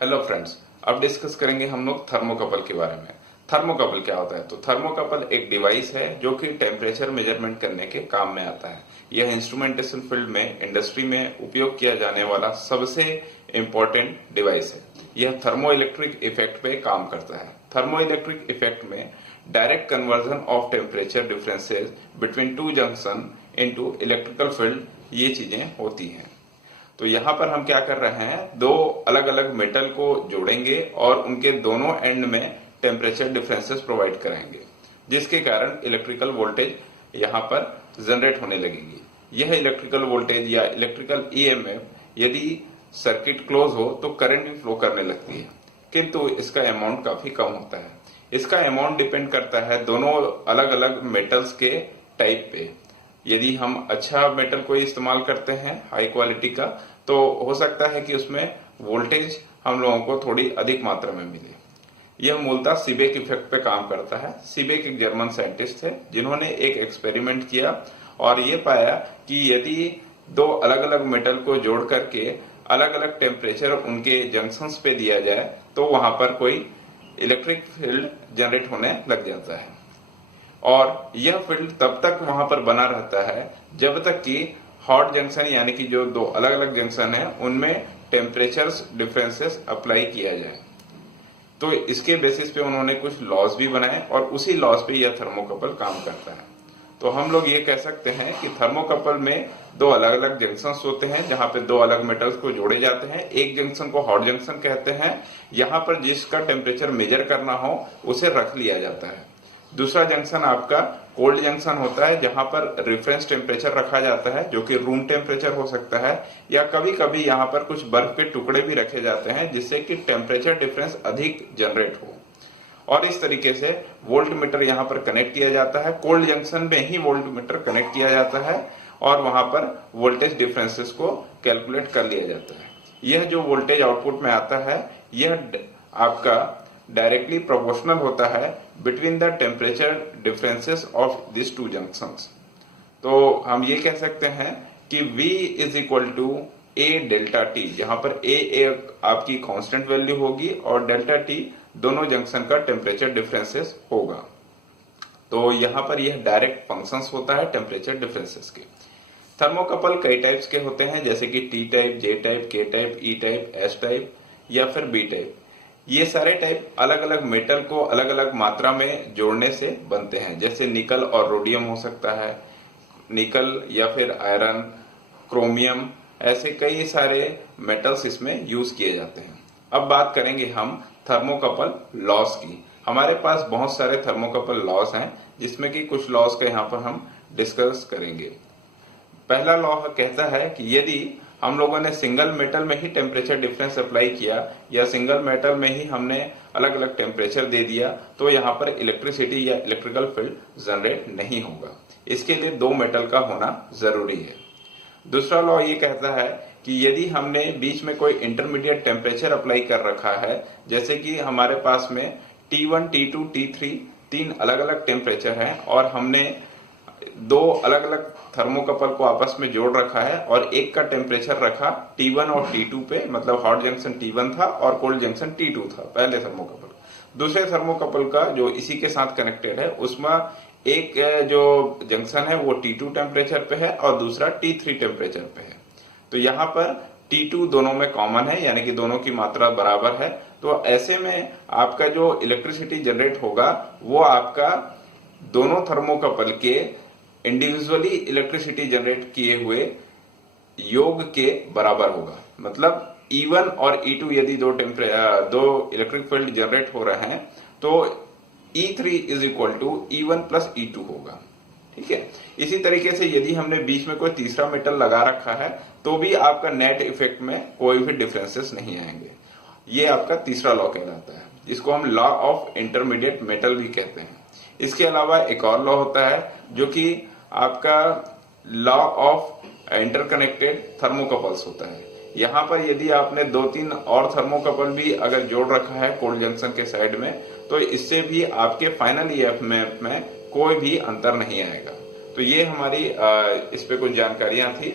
Hello friends, अब discuss करेंगे हम लोग थर्मोकपल के बारे में। थर्मोकपल क्या होता है? तो थर्मोकपल एक डिवाइस है जो कि टेम्परेचर मेजरमेंट करने के काम में आता है। यह इंस्ट्रूमेंटेशन फील्ड में, इंडस्ट्री में उपयोग किया जाने वाला सबसे इम्पोर्टेंट डिवाइस है। यह थर्मो इलेक्ट्रिक इफेक्ट पे काम करता है। थर्मो इलेक्ट्रिक इफेक्ट में direct conversion of temperature differences between two junction into electrical field, ये चीजें होती हैं। तो यहाँ पर हम क्या कर रहे हैं, दो अलग अलग मेटल को जोड़ेंगे और उनके दोनों एंड में टेम्परेचर डिफरेंसेस प्रोवाइड कराएंगे, जिसके कारण इलेक्ट्रिकल वोल्टेज यहाँ पर जनरेट होने लगेगी। यह इलेक्ट्रिकल वोल्टेज या इलेक्ट्रिकल ईएमएफ यदि सर्किट क्लोज हो तो करंट भी फ्लो करने लगती है, किंतु इसका अमाउंट काफी कम होता है। इसका अमाउंट डिपेंड करता है दोनों अलग अलग मेटल्स के टाइप पे। यदि हम अच्छा मेटल को इस्तेमाल करते हैं, हाई क्वालिटी का, तो हो सकता है कि उसमें वोल्टेज हम लोगों को थोड़ी अधिक मात्रा में मिले। यह मूलतः सीबेक इफेक्ट पे काम करता है। सीबेक एक जर्मन साइंटिस्ट थे जिन्होंने एक एक्सपेरिमेंट किया और ये पाया कि यदि दो अलग अलग मेटल को जोड़ करके अलग अलग टेम्परेचर उनके जंक्शंस पे दिया जाए तो वहां पर कोई इलेक्ट्रिक फील्ड जनरेट होने लग जाता है। और यह फील्ड तब तक वहां पर बना रहता है जब तक कि हॉट जंक्शन यानी कि जो दो अलग अलग जंक्शन है उनमें टेम्परेचर डिफरेंसेस अप्लाई किया जाए। तो इसके बेसिस पे उन्होंने कुछ लॉज भी बनाए और उसी लॉज पे यह थर्मोकपल काम करता है। तो हम लोग ये कह सकते हैं कि थर्मोकपल में दो अलग अलग जंक्शंस होते हैं जहां पे दो अलग मेटल्स को जोड़े जाते हैं। एक जंक्शन को हॉट जंक्शन कहते हैं, यहाँ पर जिसका टेम्परेचर मेजर करना हो उसे रख लिया जाता है। दूसरा जंक्शन आपका कोल्ड जंक्शन होता है जहां पर रेफरेंस टेम्परेचर रखा जाता है जो कि रूम टेम्परेचर हो सकता है, या कभी कभी यहाँ पर कुछ बर्फ के टुकड़े भी रखे जाते हैं जिससे कि टेम्परेचर डिफरेंस अधिक जनरेट हो। और इस तरीके से वोल्ट मीटर यहाँ पर कनेक्ट किया जाता है। कोल्ड जंक्शन में ही वोल्ट मीटर कनेक्ट किया जाता है और वहां पर वोल्टेज डिफरेंसेस को कैलकुलेट कर लिया जाता है। यह जो वोल्टेज आउटपुट में आता है यह आपका डायरेक्टली प्रोपोर्शनल होता है between the temperature differences of this two junctions. तो हम ये कह सकते हैं कि V is equal to A delta T, जहां पर A आपकी कांस्टेंट वैल्यू होगी और डेल्टा टी दोनों जंक्शन का टेम्परेचर डिफरेंसेस होगा। तो यहाँ पर यह डायरेक्ट फंक्शंस होता है टेम्परेचर डिफरेंसेस के। थर्मोकपल कई टाइप्स के होते हैं जैसे कि T type, J type, K type, E type, S type या फिर B टाइप। ये सारे टाइप अलग अलग मेटल को अलग अलग मात्रा में जोड़ने से बनते हैं। जैसे निकल और रोडियम हो सकता है, निकल या फिर आयरन, क्रोमियम, ऐसे कई सारे मेटल्स इसमें यूज किए जाते हैं। अब बात करेंगे हम थर्मोकपल लॉस की। हमारे पास बहुत सारे थर्मोकपल लॉस हैं जिसमें कि कुछ लॉस का यहाँ पर हम डिस्कस करेंगे। पहला लॉ कहता है कि यदि हम लोगों ने सिंगल मेटल में ही टेम्परेचर डिफरेंस अप्लाई किया या सिंगल मेटल में ही हमने अलग अलग टेम्परेचर दे दिया तो यहाँ पर इलेक्ट्रिसिटी या इलेक्ट्रिकल फील्ड जनरेट नहीं होगा। इसके लिए दो मेटल का होना जरूरी है। दूसरा लॉ ये कहता है कि यदि हमने बीच में कोई इंटरमीडिएट टेम्परेचर अप्लाई कर रखा है, जैसे कि हमारे पास में T1, T2, T3 तीन अलग अलग टेम्परेचर हैं और हमने दो अलग अलग थर्मोकपल को आपस में जोड़ रखा है और एक का टेम्परेचर रखा T1 और T2 पे, मतलब हॉट जंक्शन T1 था और कोल्ड जंक्शन T2 था पहले थर्मोकपल। दूसरे थर्मोकपल का जो इसी के साथ कनेक्टेड है उसमें एक जो जंक्शन है वो T2 टेम्परेचर पे है और दूसरा T3 टेम्परेचर पे है। तो यहाँ पर T2 दोनों में कॉमन है यानी कि दोनों की मात्रा बराबर है। तो ऐसे में आपका जो इलेक्ट्रिसिटी जनरेट होगा वो आपका दोनों थर्मोकपल के इंडिविजुअली इलेक्ट्रिसिटी जनरेट किए हुए योग के बराबर होगा। मतलब E1 और E2 यदि दो इलेक्ट्रिक फील्ड जनरेट हो रहे हैं तो E3 is equal to E1 plus E2 होगा। ठीक है, इसी तरीके से यदि हमने बीच में कोई तीसरा मेटल लगा रखा है तो भी आपका नेट इफेक्ट में कोई भी डिफरेंसेस नहीं आएंगे। ये आपका तीसरा लॉ कहलाता है, जिसको हम लॉ ऑफ इंटरमीडिएट मेटल भी कहते हैं। इसके अलावा एक और लॉ होता है जो कि आपका लॉ ऑफ इंटरकनेक्टेड थर्मोकपल्स होता है। यहाँ पर यदि आपने दो तीन और थर्मोकपल भी अगर जोड़ रखा है कोल्ड जंक्शन के साइड में तो इससे भी आपके फाइनल ईएमएफ में कोई भी अंतर नहीं आएगा। तो ये हमारी इस पे कुछ जानकारियां थी।